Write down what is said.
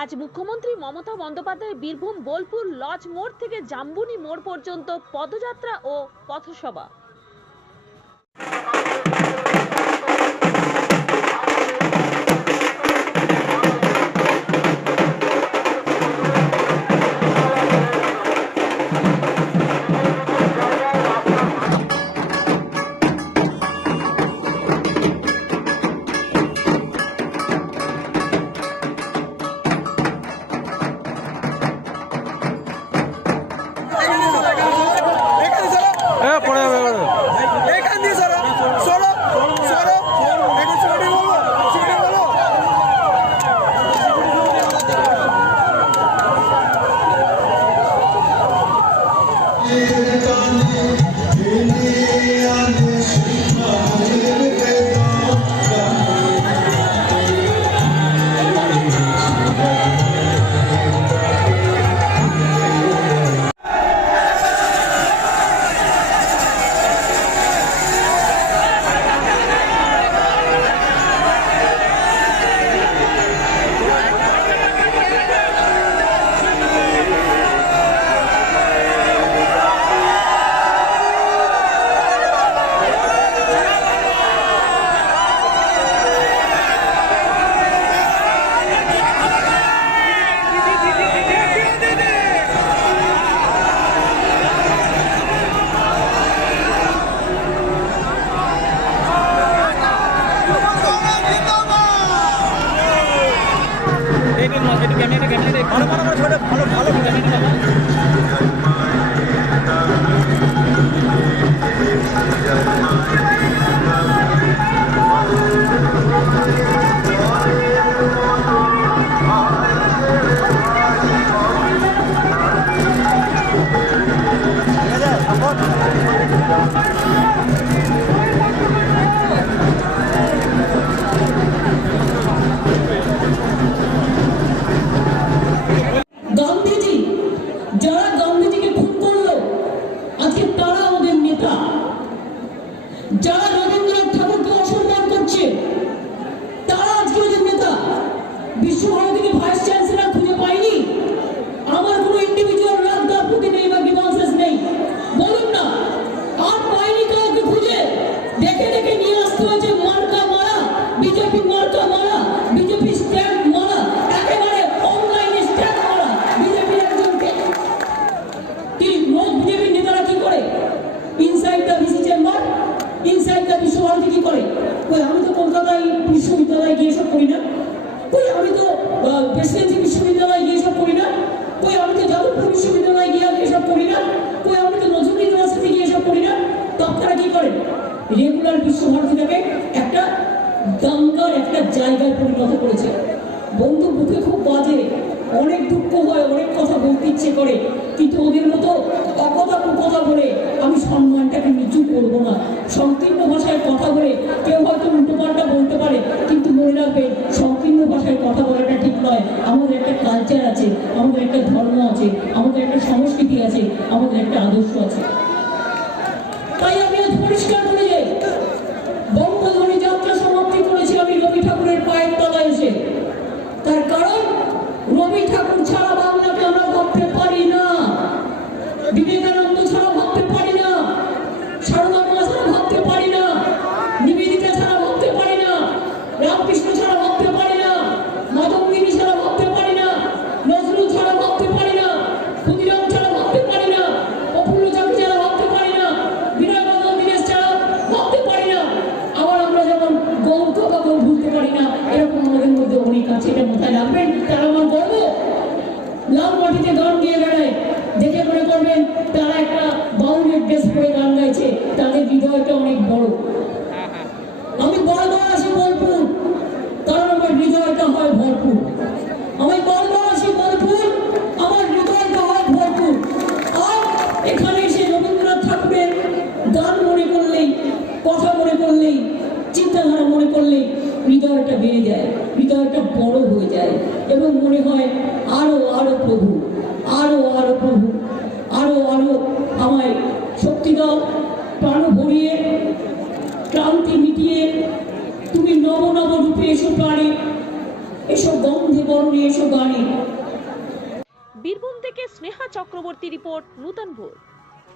আজ মুখ্যমন্ত্রী মমতা বন্দ্যোপাধ্যায় বীরভূম বোলপুর লজ মোড় থেকে জাম্বুনি মোড় পর্যন্ত পদযাত্রা ও পথসভা। কানে কানে গান্ধীজি যারা রবীন্দ্রনাথ ঠাকুরকে অসম্মান করছে তারা আজকে ওদের নেতা। বিশ্বভারতীকে ইনসাইড দ্য বিশ্বভারতী কি করে? কই, আমি তো কলকাতায় বিশ্ববিদ্যালয়ে গিয়ে সব করি না। কই, আমি তো প্রেসিডেন্সি বিশ্ববিদ্যালয়ে গিয়ে সব করি না। কই, আমি তো যাদবপুর বিশ্ববিদ্যালয়ে গিয়ে এসব করি না। কই, আমি তো নজরুল ইউনিভার্সিটি গিয়ে এসব করি না। তো আপনারা কি করেন? রেগুলার বিশ্বভারতীটাকে একটা দাঙ্গার একটা জায়গায় পরিণত করেছে। বন্ধু মুখে খুব বাজে। অনেক দুঃখ হয়, অনেক কথা বলতে ইচ্ছে করে। কিন্তু ওদের মতো অকথা কুকথা বলে আমি সম্মানটাকে নিচু করব না। সংকীর্ণ ভাষায় কথা বলে কেউ হয়তো উল্টোপাল্টা বলতে পারে, কিন্তু মনে রাখবেন সংকীর্ণ ভাষায় কথা বলাটা ঠিক নয়। আমাদের একটা কালচার আছে, আমাদের একটা ধর্ম আছে, আমাদের একটা সংস্কৃতি আছে, আমাদের একটা আদর্শ আছে। তাই আমি আজ পরিষ্কার করে যাই বঙ্গধ্বনি যাত্রা সমাপ্তি করেছি আমি রবি ঠাকুরের পায়ের তলায় এসে তার কারণ রবি ঠাকুর ছাড়া বাংলাকে আমরা ভাবতে পারি না বিবেকানন্দ ছাড়া ভাবতে পারি না সারদা মা ছাড়া ভাবতে পারি না নিবেদিতা ছাড়া ভাবতে পারি না রামকৃষ্ণ ছাড়া ভাবতে পারি না মাধবগিরি ছাড়া ভাবতে পারি না নজরুল ছাড়া ভাবতে পারি না ক্ষুদিরাম ছাড়া ভাবতে পারি না প্রফুল্ল চাকরি ছাড়া ভাবতে পারি না বিনয়বাবু দীনেশ ছাড়া ভাবতে পারি না আবার আমরা যেমন গৌর কাকাকেও ভুলতে পারি না এরকম আমাদের মধ্যে অনেক আছে মাথায় তারা আমার গর্ব লাল মাটিতে গান গিয়ে বেড়ায়, দেখে মনে করবেন তারা একটা বাউলের ড্রেস পরে গান গাইছে, তাদের হৃদয়টা অনেক বড়। আমি বড় বড় আছি বোলপুর কারণ আমার হৃদয়টা হয় ভরপুর। আমি বারবার আসি বোলপুর আমার হৃদয়টা হয় ভরপুর আর এখানে এসে রবীন্দ্রনাথ ঠাকুরের গান মনে করলেই কথা মনে করলেই চিন্তাধারা মনে করলেই হৃদয়টা বেড়ে যায় হৃদয়টা বড় হয়ে যায় এবং মনে হয় আরও আরও প্রভু, আরও আরও প্রভু, আরও আরও আমায় শক্তি দাও, প্রাণ ভরিয়ে, ক্লান্তি মিটিয়ে, তুমি নব নব রূপে এসো প্রাণে, এসো গন্ধে বরণে, এসো গানে। বীরভূম থেকে স্নেহা চক্রবর্তী রিপোর্ট, নূতন ভোর।